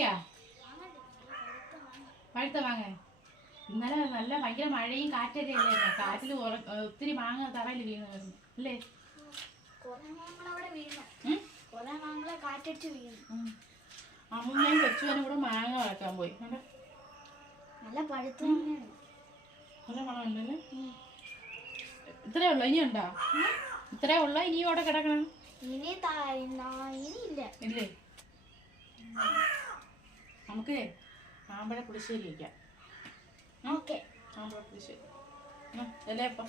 കിട്ടിയാ പഴുത്ത മാങ്ങ. ഇന്നലെ നല്ല ഭയങ്കര മഴയും കാറ്റൊക്കെ അല്ലായിരുന്നു കാറ്റിൽ ഒത്തിരി മാങ്ങ തറയിൽ വീണ് അല്ലേ. അമ്മയും കൊച്ചുവനും കൂടെ മാങ്ങ വളർത്താൻ പോയി. നല്ല പഴുത്ത നല്ല മണമുണ്ടല്ലേ ഇത്രേ ഉള്ളോ. ഇനിയുണ്ടോ ഇത്രേ ഉള്ളോ. ഇനിയും അവിടെ കിടക്കണം. ഇനി ഇല്ലേ? നമുക്ക് മാമ്പഴ പുളിശ്ശേരി വയ്ക്കാം ഓക്കെ മാമ്പഴ പുളിശ്ശേരി അല്ലേ അപ്പം?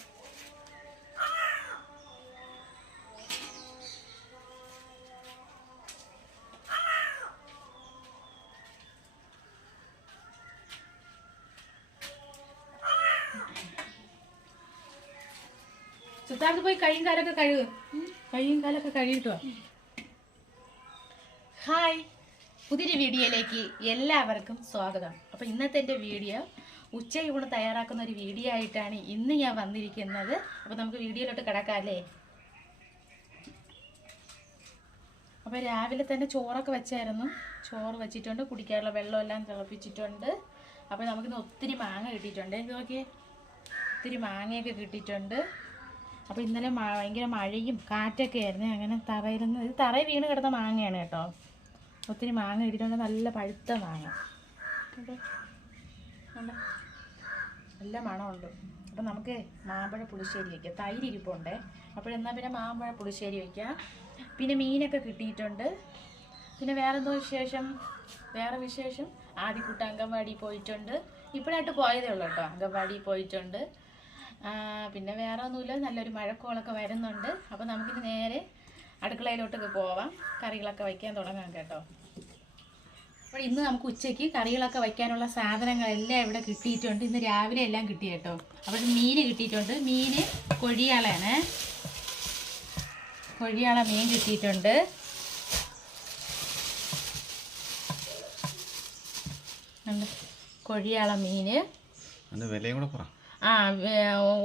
സിദ്ധാർത്ഥ് പോയി കൈയും കാലൊക്കെ കഴുകും. കൈയും കാലൊക്കെ കഴുകിട്ടോ ഹായ്. പുതിയൊരു വീഡിയോയിലേക്ക് എല്ലാവർക്കും സ്വാഗതം. അപ്പോൾ ഇന്നത്തെ എന്റെ വീഡിയോ ഉച്ചയൂണ് തയ്യാറാക്കുന്ന ഒരു വീഡിയോ ആയിട്ടാണ് ഇന്ന് ഞാൻ വന്നിരിക്കുന്നത്. അപ്പോൾ നമുക്ക് വീഡിയോയിലോട്ട് കിടക്കാമല്ലേ അപ്പോൾ രാവിലെ തന്നെ ചോറൊക്കെ വെച്ചായിരുന്നു. ചോറ് വെച്ചിട്ടുണ്ട് കുടിക്കാനുള്ള വെള്ളമെല്ലാം തിളപ്പിച്ചിട്ടുണ്ട്. അപ്പോൾ നമുക്കിന്ന് ഒത്തിരി മാങ്ങ കിട്ടിയിട്ടുണ്ട്. എനിക്ക് നോക്കിയേ ഒത്തിരി മാങ്ങയൊക്കെ കിട്ടിയിട്ടുണ്ട്. അപ്പോൾ ഇന്നലെ ഭയങ്കര മഴയും കാറ്റൊക്കെ ആയിരുന്നു. അങ്ങനെ തറയിൽ നിന്ന് ഇത് തറയിൽ വീണ് കിടന്ന മാങ്ങയാണ് കേട്ടോ. ഒത്തിരി മാങ്ങ ഇട്ടിട്ടുണ്ട് നല്ല പഴുത്ത മാങ്ങ? നല്ല മണമുണ്ട്. അപ്പം നമുക്ക് മാമ്പഴ പുളിശ്ശേരി വയ്ക്കാം തൈര് ഇരിപ്പുണ്ട്. അപ്പോഴെന്നാൽ പിന്നെ മാമ്പഴ പുളിശ്ശേരി വയ്ക്കാം പിന്നെ മീനൊക്കെ കിട്ടിയിട്ടുണ്ട്. പിന്നെ വേറെ എന്തോ വിശേഷം? വേറെ വിശേഷം? ആദ്യക്കൂട്ട അംഗൻവാടി പോയിട്ടുണ്ട്. ഇപ്പോഴായിട്ട് പോയതേ ഉള്ളൂ കേട്ടോ. അംഗൻവാടി പോയിട്ടുണ്ട്. പിന്നെ വേറെ ഒന്നുമില്ല നല്ലൊരു മഴക്കോളൊക്കെ വരുന്നുണ്ട്. അപ്പോൾ നമുക്കിത് നേരെ അടുക്കളയിലോട്ടൊക്കെ പോവാം. കറികളൊക്കെ വയ്ക്കാൻ തുടങ്ങാം കേട്ടോ. അപ്പോൾ ഇന്ന് നമുക്ക് ഉച്ചയ്ക്ക് കറികളൊക്കെ വയ്ക്കാനുള്ള സാധനങ്ങളെല്ലാം ഇവിടെ കിട്ടിയിട്ടുണ്ട്. ഇന്ന് രാവിലെ എല്ലാം കിട്ടി കേട്ടോ. അപ്പോൾ മീൻ കിട്ടിയിട്ടുണ്ട്. മീൻ കൊഴിയാളാണ് കൊഴിയാള മീൻ കിട്ടിയിട്ടുണ്ട്. കൊഴിയാള അതിന്റെ വിലയും കൂടെ പറ. ആ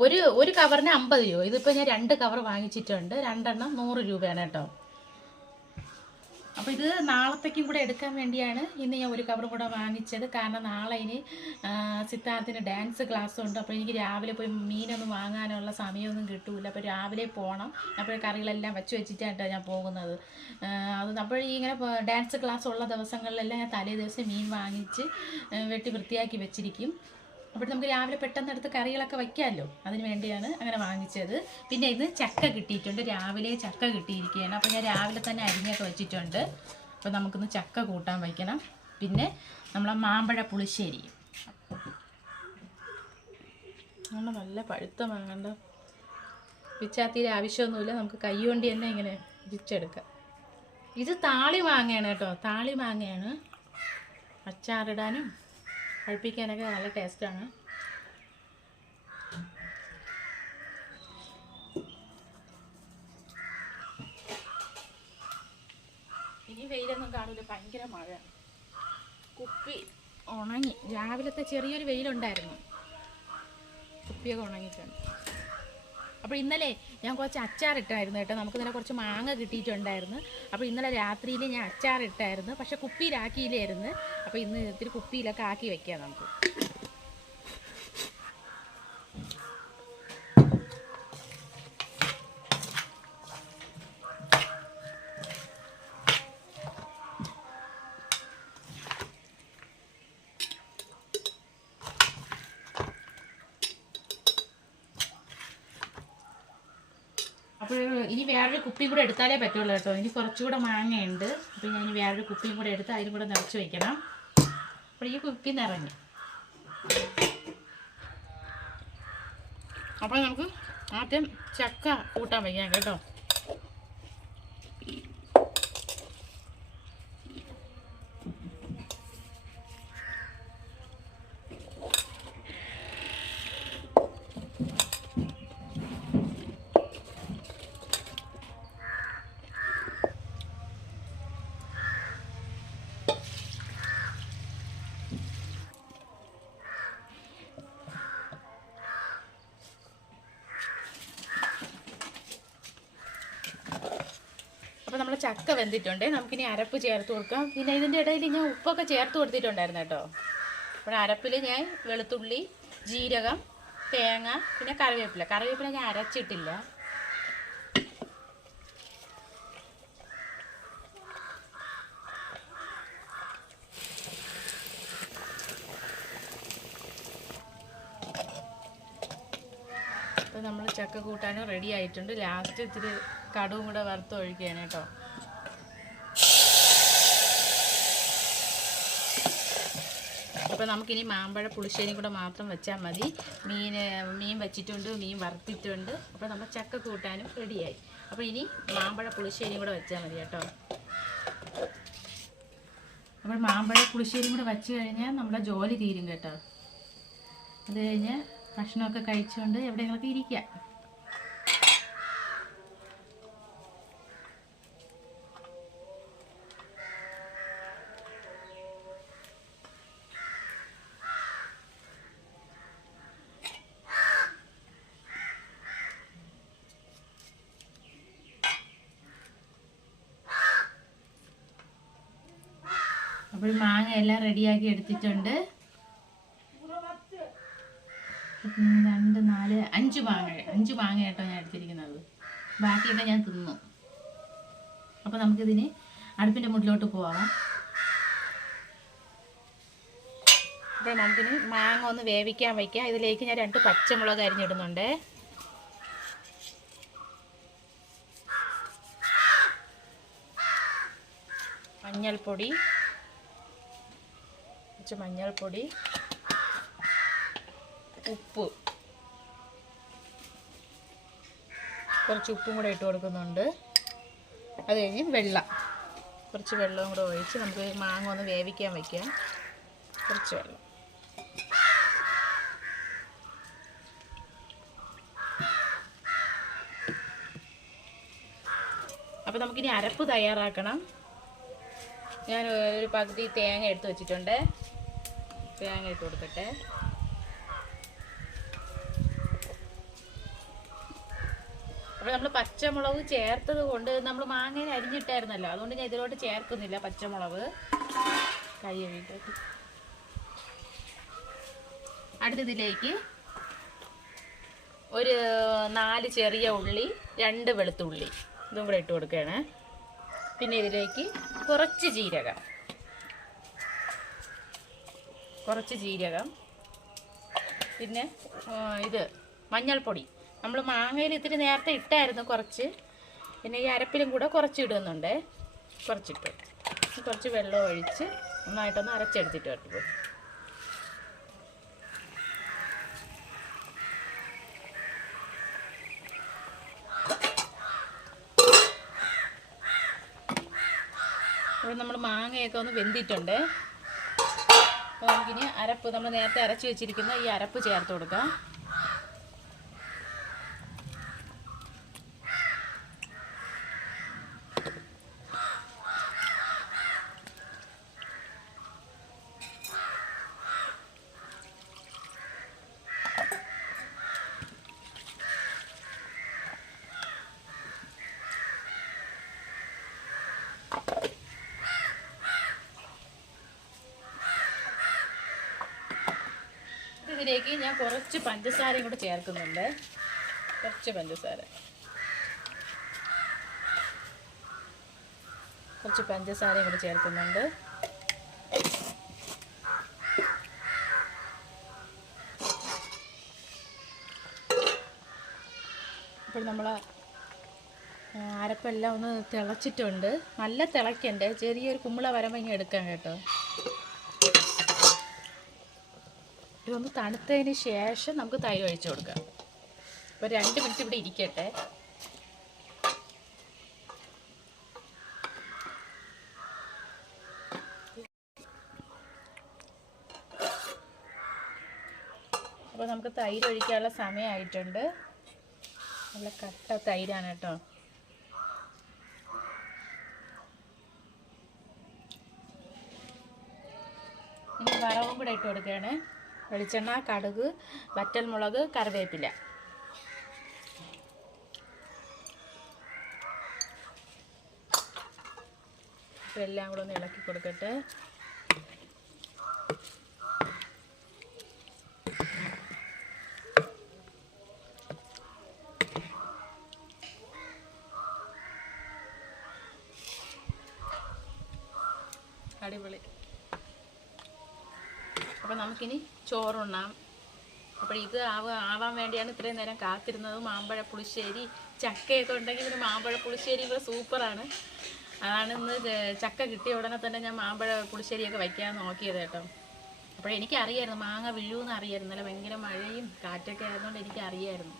ഒരു ഒരു കവറിന് അമ്പത് രൂപ. ഇതിപ്പോൾ ഞാൻ രണ്ട് കവർ വാങ്ങിച്ചിട്ടുണ്ട്. രണ്ടെണ്ണം നൂറ് രൂപയാണ് കേട്ടോ. അപ്പോൾ ഇത് നാളത്തേക്കും കൂടെ എടുക്കാൻ വേണ്ടിയാണ് ഇന്ന് ഞാൻ ഒരു കവർ കൂടെ വാങ്ങിച്ചത്. കാരണം നാളെ ഇനി സിദ്ധാർത്ഥിന് ഡാൻസ് ക്ലാസ് ഉണ്ട്. അപ്പോൾ എനിക്ക് രാവിലെ പോയി മീനൊന്നും വാങ്ങാനുള്ള സമയമൊന്നും കിട്ടൂല. അപ്പോൾ രാവിലെ പോകണം അപ്പോൾ കറികളെല്ലാം വെച്ച് വെച്ചിട്ടാണ് ഞാൻ പോകുന്നത്. അത് അപ്പോൾ ഇങ്ങനെ ഡാൻസ് ക്ലാസ് ഉള്ള ദിവസങ്ങളിലെല്ലാം ഞാൻ തലേ ദിവസം മീൻ വാങ്ങിച്ച് വെട്ടി വൃത്തിയാക്കി വെച്ചിരിക്കും. അപ്പോൾ നമുക്ക് രാവിലെ പെട്ടെന്ന് എടുത്ത് കറികളൊക്കെ വയ്ക്കാമല്ലോ. അതിന് വേണ്ടിയാണ് അങ്ങനെ വാങ്ങിച്ചത്. പിന്നെ ഇത് ചക്ക കിട്ടിയിട്ടുണ്ട്. രാവിലെ ചക്ക കിട്ടിയിരിക്കുകയാണ്. അപ്പോൾ ഞാൻ രാവിലെ തന്നെ അരിഞ്ഞൊക്കെ വെച്ചിട്ടുണ്ട്. അപ്പോൾ നമുക്കൊന്ന് ചക്ക കൂട്ടാൻ വയ്ക്കണം. പിന്നെ നമ്മളെ മാമ്പഴ പുളിശ്ശേരി. അങ്ങനെ നല്ല പഴുത്ത മാങ്ങണ്ട. പിച്ചാത്തിയുടെ ആവശ്യമൊന്നുമില്ല. നമുക്ക് കൈ കൊണ്ട് തന്നെ ഇങ്ങനെ വിച്ചെടുക്കാം ഇത് താളി മാങ്ങയാണ് കേട്ടോ. താളി മാങ്ങയാണ്. അച്ചാറിടാനും പഴുപ്പിക്കാനൊക്കെ നല്ല ടേസ്റ്റാണ്. ഇനി വെയിലൊന്നും കാണില്ല ഭയങ്കര മഴ. കുപ്പി ഉണങ്ങി. രാവിലത്തെ ചെറിയൊരു വെയിലുണ്ടായിരുന്നു. കുപ്പിയൊക്കെ ഉണങ്ങിയിട്ടുണ്ട്. അപ്പോൾ ഇന്നലെ ഞാൻ കുറച്ച് അച്ചാറിട്ടായിരുന്നു കേട്ടോ. നമുക്ക് ഇന്നലെ കുറച്ച് മാങ്ങ കിട്ടിയിട്ടുണ്ടായിരുന്നു. അപ്പോൾ ഇന്നലെ രാത്രിയിൽ ഞാൻ അച്ചാറിട്ടായിരുന്നു പക്ഷെ കുപ്പിയിലാക്കിയില്ലായിരുന്നു. അപ്പോൾ ഇന്ന് ഇത്തിരി കുപ്പിയിലൊക്കെ ആക്കി വെക്കാം നമുക്ക് അപ്പോൾ ഇനി വേറൊരു കുപ്പിയും കൂടെ എടുത്താലേ പറ്റുള്ളൂ കേട്ടോ. ഇനി കുറച്ചുകൂടെ മാങ്ങയുണ്ട്. അപ്പോൾ ഞാൻ വേറൊരു കുപ്പിയും കൂടെ എടുത്ത് അതിലും കൂടെ നിറച്ച് വയ്ക്കണം അപ്പോൾ ഈ കുപ്പി നിറഞ്ഞു. അപ്പോൾ നമുക്ക് ആദ്യം ചക്ക കൂട്ടാൻ വയ്ക്കാം കേട്ടോ. ചക്ക വെന്തിട്ടുണ്ട്. നമുക്കിനി അരപ്പ് ചേർത്ത് കൊടുക്കാം. പിന്നെ ഇതിന്റെ ഇടയിൽ ഞാൻ ഉപ്പൊക്കെ ചേർത്ത് കൊടുത്തിട്ടുണ്ടായിരുന്നു കേട്ടോ. അപ്പോൾ അരപ്പിൽ ഞാൻ വെളുത്തുള്ളി ജീരകം തേങ്ങ പിന്നെ കറിവേപ്പില. കറിവേപ്പില ഞാൻ അരച്ചിട്ടില്ല. അപ്പോൾ നമ്മൾ ചക്ക കൂട്ടാനും റെഡി ആയിട്ടുണ്ട്. ലാസ്റ്റ് ഇത്തിരി കടുവും കൂടെ വറുത്ത് ഒഴിക്കുകയാണ് കേട്ടോ. അപ്പോൾ നമുക്കിനി മാമ്പഴ പുളിശ്ശേരി കൂടെ മാത്രം വെച്ചാൽ മതി. മീൻ മീൻ വെച്ചിട്ടുണ്ട് മീൻ വറുത്തിട്ടുണ്ട്. അപ്പോൾ നമ്മൾ ചക്ക കൂട്ടാനും റെഡിയായി. അപ്പോൾ ഇനി മാമ്പഴ പുളിശ്ശേരി കൂടെ വെച്ചാൽ മതി കേട്ടോ. അപ്പോൾ മാമ്പഴ പുളിശ്ശേരി കൂടെ വെച്ച് കഴിഞ്ഞാൽ നമ്മുടെ ജോലി തീരും കേട്ടോ. അത് കഴിഞ്ഞ് ഭക്ഷണമൊക്കെ കഴിച്ചുകൊണ്ട് എവിടെയെങ്കിലൊക്കെ ഇരിക്കുക അപ്പോൾ മാങ്ങ എല്ലാം റെഡിയാക്കി എടുത്തിട്ടുണ്ട്. രണ്ട് നാല് അഞ്ച് മാങ്ങ അഞ്ച് മാങ്ങ കേട്ടോ ഞാൻ എടുത്തിരിക്കുന്നത്. ബാക്കിയൊക്കെ ഞാൻ തിന്നു. അപ്പോൾ നമുക്കിതിന് അടുപ്പിന്റെ മുട്ടിലോട്ട് പോവാം. അപ്പോൾ നമുക്കിന് മാങ്ങ ഒന്ന് വേവിക്കാൻ വയ്ക്കാം. ഇതിലേക്ക് ഞാൻ രണ്ട് പച്ചമുളക് അരിഞ്ഞിടുന്നുണ്ട്. മഞ്ഞൾപ്പൊടി. കുറച്ച് മഞ്ഞൾപ്പൊടി ഉപ്പ്. കുറച്ച് ഉപ്പും കൂടെ ഇട്ട് കൊടുക്കുന്നുണ്ട്. അത് കഴിഞ്ഞ് വെള്ളം. കുറച്ച് വെള്ളവും കൂടെ ഒഴിച്ച് നമുക്ക് മാങ്ങ ഒന്ന് വേവിക്കാൻ വയ്ക്കാം കുറച്ച് വെള്ളം. അപ്പോൾ നമുക്കിനി അരപ്പ് തയ്യാറാക്കണം. ഞാൻ ഒരു പകുതി തേങ്ങ എടുത്ത് വെച്ചിട്ടുണ്ട്. തേങ്ങ ഇട്ട് കൊടുക്കട്ടെ അപ്പോൾ നമ്മൾ പച്ചമുളക് ചേർത്തത് കൊണ്ട് നമ്മൾ മാങ്ങയിൽ അരിഞ്ഞിട്ടായിരുന്നല്ലോ. അതുകൊണ്ട് ഞാൻ ഇതിലോട്ട് ചേർക്കുന്നില്ല പച്ചമുളക്. കൈ അടുത്തതിലേക്ക് ഒരു നാല് ചെറിയ ഉള്ളി രണ്ട് വെളുത്തുള്ളി ഇതും കൂടെ ഇട്ട് കൊടുക്കുകയാണ്. പിന്നെ ഇതിലേക്ക് കുറച്ച് ജീരകം. കുറച്ച് ജീരകം. പിന്നെ ഇത് മഞ്ഞൾപ്പൊടി. നമ്മൾ മാങ്ങയിൽ ഇത്തിരി നേരത്തെ ഇട്ടായിരുന്നു കുറച്ച്. പിന്നെ ഈ അരപ്പിലും കൂടെ കുറച്ച് ഇടുന്നുണ്ട് കുറച്ചിട്ട്. കുറച്ച് വെള്ളം ഒഴിച്ച് നന്നായിട്ടൊന്ന് അരച്ചെടുത്തിട്ട് വരട്ടെ അപ്പോൾ നമ്മൾ മാങ്ങയൊക്കെ ഒന്ന് വെന്തിട്ടുണ്ട്. അപ്പോൾ നമുക്കിനി അരപ്പ് നമ്മൾ നേരത്തെ അരച്ച് വെച്ചിരിക്കുന്ന ഈ അരപ്പ് ചേർത്ത് കൊടുക്കാം. ഇതിലേക്ക് ഞാൻ കുറച്ച് പഞ്ചസാരയും കൂടെ ചേർക്കുന്നുണ്ട്. കുറച്ച് പഞ്ചസാര. കുറച്ച് പഞ്ചസാരയും കൂടെ ചേർക്കുന്നുണ്ട്. അപ്പോൾ നമ്മൾ അരപ്പെല്ലാം ഒന്ന് തിളച്ചിട്ടുണ്ട്. നല്ല തിളയ്ക്കണ്ടേ ചെറിയൊരു കുമ്പള വരമ്പ ഇങ്ങനെ എടുക്കാം കേട്ടോ. ഇതൊന്ന് തണുത്തതിന് ശേഷം നമുക്ക് തൈര് ഒഴിച്ചു കൊടുക്കാം. അപ്പോൾ രണ്ട് മിനിറ്റ് ഇവിടെ ഇരിക്കട്ടെ. അപ്പോൾ നമുക്ക് തൈര് ഒഴിക്കാനുള്ള സമയമായിട്ടുണ്ട് നല്ല കട്ട തൈരാണ് കേട്ടോ. ഇനി വറവും കൂടെ ഇട്ട് കൊടുക്കുകയാണ്. വെളിച്ചെണ്ണ കടുക് വറ്റൽമുളക് കറിവേപ്പില. എല്ലാം കൂടെ ഒന്ന് ഇളക്കി കൊടുക്കട്ടെ. അടിപൊളി. അപ്പോൾ നമുക്കിനി ചോറുണ്ണാം. അപ്പോൾ ഇത് ആവ ആവാൻ വേണ്ടിയാണ് ഇത്രയും നേരം കാത്തിരുന്നത്. മാമ്പഴ പുളിശ്ശേരി ചക്കയൊക്കെ ഉണ്ടെങ്കിൽ പിന്നെ മാമ്പഴ പുളിശ്ശേരി ഇവിടെ സൂപ്പറാണ്. അതാണ് ഇന്ന് ചക്ക കിട്ടിയ ഉടനെ തന്നെ ഞാൻ മാമ്പഴ പുളിശ്ശേരിയൊക്കെ വയ്ക്കാൻ നോക്കിയത് കേട്ടോ. അപ്പോൾ എനിക്കറിയായിരുന്നു മാങ്ങ വീഴുമെന്ന് അറിയായിരുന്നു. നല്ല ഭയങ്കര മഴയും കാറ്റൊക്കെ ആയതുകൊണ്ട് എനിക്കറിയായിരുന്നു.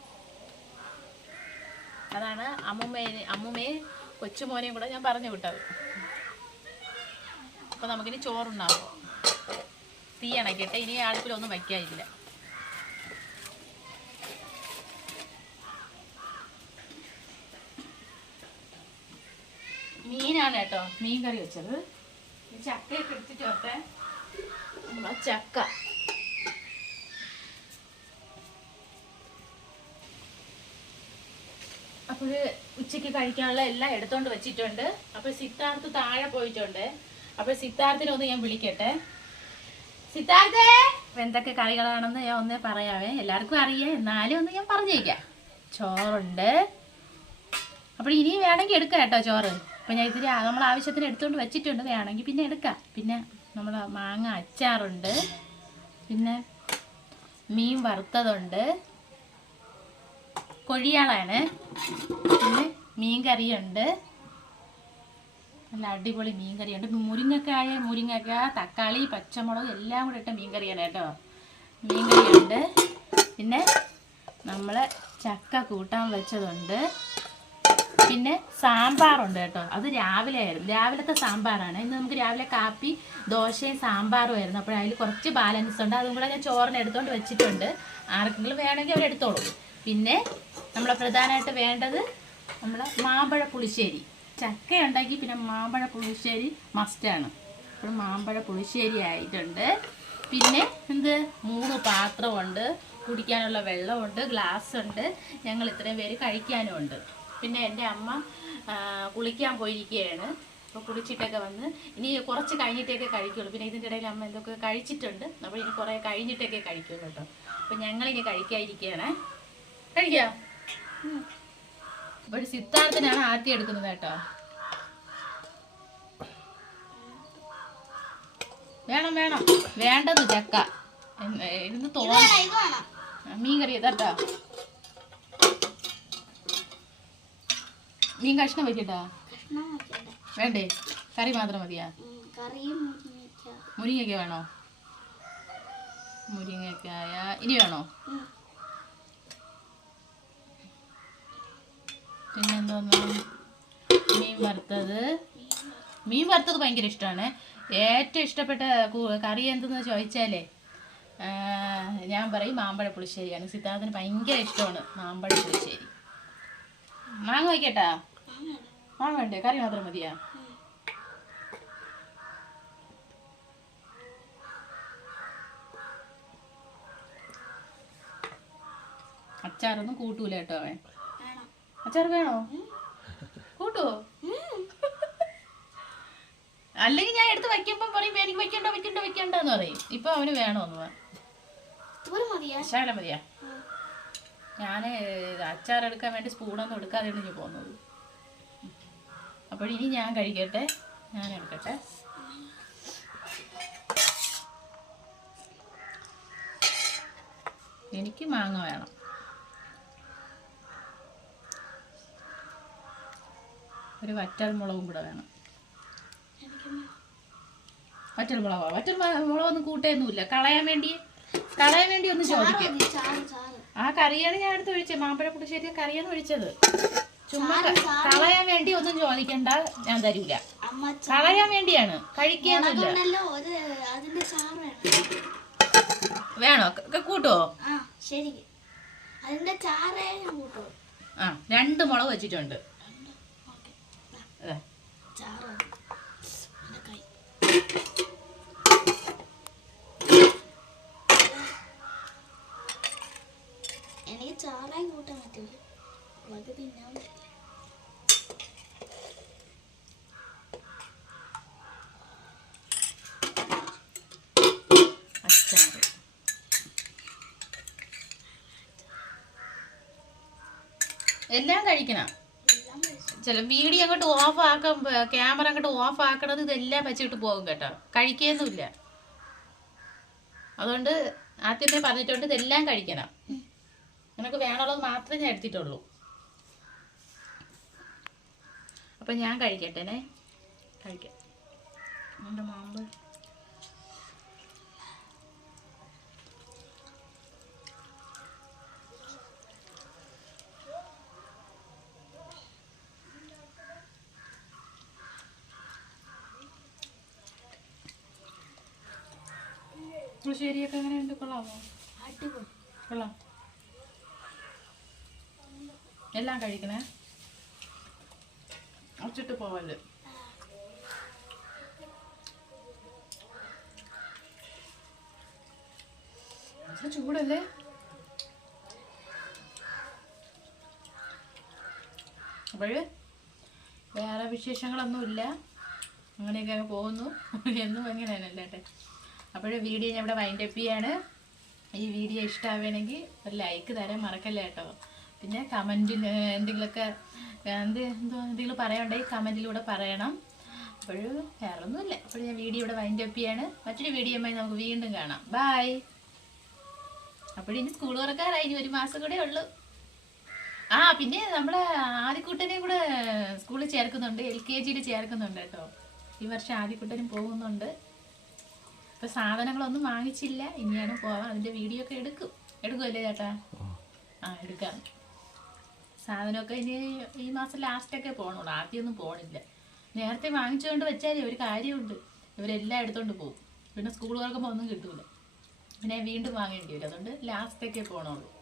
അതാണ് അമ്മുമ്മയെ അമ്മുമ്മയെ കൊച്ചുമോനെയും കൂടെ ഞാൻ പറഞ്ഞു വിട്ടത്. അപ്പോൾ നമുക്കിനി ചോറുണ്ടാവും തീ അണയ്ക്കട്ടെ ഇനി അടുപ്പിലൊന്നും വയ്ക്കാനില്ല. മീനാണ് കേട്ടോ മീൻ കറി വെച്ചത്. ചക്കയൊക്കെ എടുത്തിട്ട് നമ്മളെ ചക്ക. അപ്പോൾ ഉച്ചയ്ക്ക് കഴിക്കാനുള്ള എല്ലാം എടുത്തോണ്ട് വെച്ചിട്ടുണ്ട്. അപ്പോൾ സിദ്ധാർത്ഥ് താഴെ പോയിട്ടുണ്ട്. അപ്പോൾ സിദ്ധാർത്ഥിനെ ഒന്ന് ഞാൻ വിളിക്കട്ടെ. എന്തൊക്കെ കറികളാണെന്ന് ഞാൻ ഒന്ന് പറയാവേ. എല്ലാവർക്കും അറിയാം. എന്നാലും ഒന്ന് ഞാൻ പറഞ്ഞേക്കാം. ചോറുണ്ട്. അപ്പോൾ ഇനി വേണമെങ്കിൽ എടുക്കാം കേട്ടോ ചോറ്. അപ്പം ഞാൻ ഇതിൽ നമ്മൾ ആവശ്യത്തിന് എടുത്തുകൊണ്ട് വെച്ചിട്ടുണ്ട്. വേണമെങ്കിൽ പിന്നെ എടുക്കാം. പിന്നെ നമ്മൾ മാങ്ങ അച്ചാറുണ്ട്. പിന്നെ മീൻ വറുത്തതുണ്ട്. കൊഴിയാളാണ്. പിന്നെ മീൻ കറിയുണ്ട്. നല്ല അടിപൊളി മീൻ കറിയുണ്ട് മുരിങ്ങക്കായ മുരിങ്ങക്ക തക്കാളി പച്ചമുളക് എല്ലാം കൂടെ ഇട്ട മീൻ കറിയാണ് കേട്ടോ. മീൻ കറിയുണ്ട് പിന്നെ നമ്മൾ ചക്ക കൂട്ടാൻ വെച്ചതുണ്ട്. പിന്നെ സാമ്പാറുണ്ട് കേട്ടോ. അത് രാവിലെ ആയിരുന്നു. രാവിലത്തെ സാമ്പാറാണ്. ഇന്ന് നമുക്ക് രാവിലെ കാപ്പി ദോശയും സാമ്പാറും ആയിരുന്നു. അപ്പോൾ അതിൽ കുറച്ച് ബാലൻസ് ഉണ്ട്. അതും കൂടെ ഞാൻ ചോറിന് എടുത്തോണ്ട് വെച്ചിട്ടുണ്ട്. ആർക്കെങ്കിലും വേണമെങ്കിൽ അവരെടുത്തോളൂ പിന്നെ നമ്മളെ പ്രധാനമായിട്ട് വേണ്ടത് നമ്മളെ മാമ്പഴ പുളിശ്ശേരി. ചക്ക ഉണ്ടാക്കി പിന്നെ മാമ്പഴ പുളിശ്ശേരി മസ്റ്റാണ് അപ്പോൾ മാമ്പഴ പുളിശ്ശേരി ആയിട്ടുണ്ട്. പിന്നെ എന്ത്? മൂന്ന് പാത്രമുണ്ട്. കുടിക്കാനുള്ള വെള്ളമുണ്ട് ഗ്ലാസ് ഉണ്ട് ഞങ്ങൾ ഇത്രയും പേര് കഴിക്കാനും ഉണ്ട് പിന്നെ എന്റെ അമ്മ കുളിക്കാൻ പോയിരിക്കുകയാണ്. അപ്പോൾ കുളിച്ചിട്ടൊക്കെ വന്ന് ഇനി കുറച്ച് കഴിഞ്ഞിട്ടൊക്കെ കഴിക്കുള്ളൂ. പിന്നെ ഇതിന്റെ ഇടയിൽ അമ്മ എന്തൊക്കെ കഴിച്ചിട്ടുണ്ട്. അപ്പോൾ ഇനി കുറേ കഴിഞ്ഞിട്ടൊക്കെ കഴിക്കുള്ളൂ കേട്ടോ. അപ്പോൾ ഞങ്ങളിനി കഴിക്കാതിരിക്കുകയാണ്. കഴിക്കാം. അപ്പോൾ ഒരു സിദ്ധാർത്ഥനാണ് ആർത്തി എടുക്കുന്നത് കേട്ടോ. വേണം വേണം. വേണ്ടത് ചക്ക. ഇരുന്ന് തോന്നും ഇത് വേണം. മീൻ കറി ഇതാട്ടോ മീൻ കഷ്ണം വെച്ചിട്ടാ? വേണ്ടേ? കറി മാത്രം മതിയാ? മുരിങ്ങയൊക്കെ വേണോ മുരിങ്ങയ്ക്ക. മുരിങ്ങയ്ക്ക വേണോ? മുരിങ്ങക്കായ ഇനി വേണോ? പിന്നെന്തോന്ന്? മീൻ വറുത്തത്. മീൻ വറുത്തത് ഭയങ്കര ഇഷ്ടമാണ് ഏറ്റവും ഇഷ്ടപ്പെട്ട കറി എന്തെന്ന് ചോദിച്ചാലേ ഞാൻ പറയും മാമ്പഴ പുളിശ്ശേരിയാണ്. സിദ്ധാർത്ഥന് ഭയങ്കര ഇഷ്ടമാണ് മാമ്പഴ പുളിശ്ശേരി. മാങ്ങ വയ്ക്കട്ടാ? മാങ്ങ. വേണ്ടേ? കറി മാത്രം മതിയാ. അച്ചാറൊന്നും കൂട്ടൂല കേട്ടോ അവൻ. അച്ചാർ വേണോ കൂട്ടുവോ. അല്ലെങ്കിൽ ഞാൻ എടുത്ത് വെക്കുമ്പോ പറയും എനിക്ക് വെക്കണ്ട വെക്കണ്ട വെക്കണ്ടെന്ന് പറയും. ഇപ്പൊ അവന് വേണോന്ന് ശകലം മതിയാ. ഞാൻ അച്ചാർ എടുക്കാൻ വേണ്ടി സ്പൂണൊന്നും എടുക്കാതെ ഞാൻ പോകുന്നത്. അപ്പോൾ ഇനി ഞാൻ കഴിക്കട്ടെ. ഞാൻ എടുക്കട്ടെ. എനിക്ക് മാങ്ങ വേണം. ഒരു വറ്റൽ മുളകും കൂടെ വേണം. വറ്റൽ മുളകോ വറ്റൽ മുളകൊന്നും കൂട്ടയൊന്നുമില്ല കളയാൻ വേണ്ടി കളയാൻ വേണ്ടി ഒന്ന് ചോദിക്കാം. ആ കറിയാണ് ഞാൻ അടുത്ത് ഒഴിച്ചത്. മാമ്പഴ പുളിശ്ശേരി കറിയാണ് ഒഴിച്ചത്. ചുമ്മാ കളയാൻ വേണ്ടി ഒന്നും ചോദിക്കണ്ട ഞാൻ തരൂല. അമ്മ ചാറ് കളയാൻ വേണ്ടിയാണ്. ചാറ് വേണം. കൂട്ടുവോ ആ രണ്ട് മുളക് വെച്ചിട്ടുണ്ട്. എനിക്ക് ചാറായി കൂട്ടാൻ പറ്റില്ല നമുക്ക് തിന്നാൻ പറ്റില്ല എല്ലാം കഴിക്കണം? ചില വീഡിയോ അങ്ങോട്ട് ഓഫ് ആക്കാൻ ക്യാമറ അങ്ങോട്ട് ഓഫ് ആക്കണത് ഇതെല്ലാം വെച്ചിട്ട് പോകും കേട്ടോ. കഴിക്കുകയൊന്നുമില്ല അതുകൊണ്ട് ആദ്യമേ പറഞ്ഞിട്ടുണ്ട് ഇതെല്ലാം കഴിക്കണം. നിനക്ക് വേണമുള്ളത് മാത്രമേ ഞാൻ എടുത്തിട്ടുള്ളൂ. അപ്പം ഞാൻ കഴിക്കട്ടെ കഴിക്കാം. എന്റെ മാമ്പ് പുളിശ്ശേരിയൊക്കെ എങ്ങനെയുണ്ട്? കൊള്ളാമോ കൊള്ളാം. എല്ലാം കഴിക്കണേ? ഉച്ചിട്ട് പോവല്ലേ ചൂടല്ലേ? അപ്പോഴ് വേറെ വിശേഷങ്ങളൊന്നുമില്ല. അങ്ങനെയൊക്കെ അങ്ങ് പോകുന്നു. എന്നും അങ്ങനെയാണല്ലേ ഏട്ടെ അപ്പോഴ് വീഡിയോ ഞാൻ ഇവിടെ വൈൻഡപ്പ് ചെയ്യാണ്. ഈ വീഡിയോ ഇഷ്ടമാവുകയാണെങ്കിൽ ഒരു ലൈക്ക് തരാൻ മറക്കല്ല കേട്ടോ. പിന്നെ കമന്റിൽ എന്തെങ്കിലുമൊക്കെ എന്ത് എന്തോ എന്തെങ്കിലും പറയാനുണ്ടെങ്കിൽ കമന്റിലൂടെ പറയണം. അപ്പോഴും വേറെ ഒന്നുമില്ല അപ്പോൾ ഞാൻ വീഡിയോ ഇവിടെ വൈൻഡപ്പ് ചെയ്യാണ്. മറ്റൊരു വീഡിയോയുമായി നമുക്ക് വീണ്ടും കാണാം. ബായ് ഇനി സ്കൂൾ തുറക്കാറായി. ഒരു മാസം കൂടെ ഉള്ളൂ. ആ പിന്നെ നമ്മളെ ആദ്യക്കുട്ടനെ കൂടെ സ്കൂളിൽ ചേർക്കുന്നുണ്ട്. എൽ കെ ജിയിൽ ചേർക്കുന്നുണ്ട് കേട്ടോ. ഈ വർഷം ആദ്യക്കുട്ടനും പോകുന്നുണ്ട്. ഇപ്പൊ സാധനങ്ങളൊന്നും വാങ്ങിച്ചില്ല. ഇനിയാണ് പോവാം അതിന്റെ വീഡിയോ ഒക്കെ എടുക്കും. എടുക്കുമല്ലേ ചേട്ടാ? ആ. എടുക്കാം. സാധനമൊക്കെ ഇനി ഈ മാസം ലാസ്റ്റൊക്കെ പോകണുള്ളൂ ആദ്യമൊന്നും പോണില്ല. നേരത്തെ വാങ്ങിച്ചുകൊണ്ട് വെച്ചാലേ ഒരു കാര്യമുണ്ട്. ഇവരെല്ലാം എടുത്തോണ്ട് പോകും പിന്നെ സ്കൂൾ തുറക്കുമ്പോൾ ഒന്നും കിട്ടൂല. പിന്നെ വീണ്ടും വാങ്ങേണ്ടി വരും. അതുകൊണ്ട് ലാസ്റ്റൊക്കെ പോകണുള്ളൂ